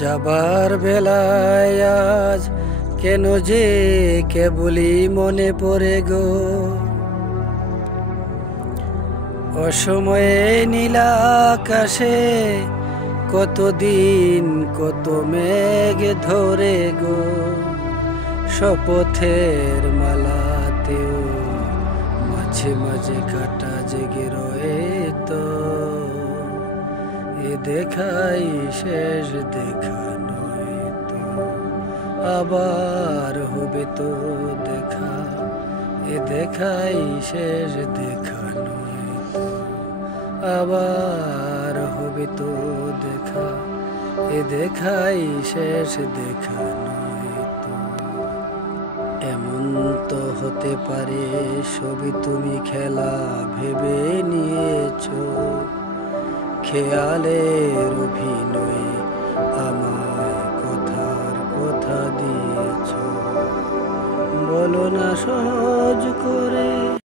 যাবার বেলায় আজ কেন যে কেবলই মনে পড়ে গো, অসময়ে নীলা আকাশে কতদিন কত মেঘ ধরে গো, শপথের মালাতেও মাঝে মাঝে কাটা জেগে রয়ে তো, এ দেখাই শেষ দেখা নয় তো, আবার হবে তো দেখা, এ দেখাই শেষ দেখা নয় তো, আবার হবে তো দেখা, এ দেখাই শেষ দেখা নয় তো। এমন তো হতে পারে সবই তুমি খেলা ভেবে নিয়েছো, খেয়ালের অভিনয়ে আমায় কথার কথা দিয়েছ, বলো না সহজ করে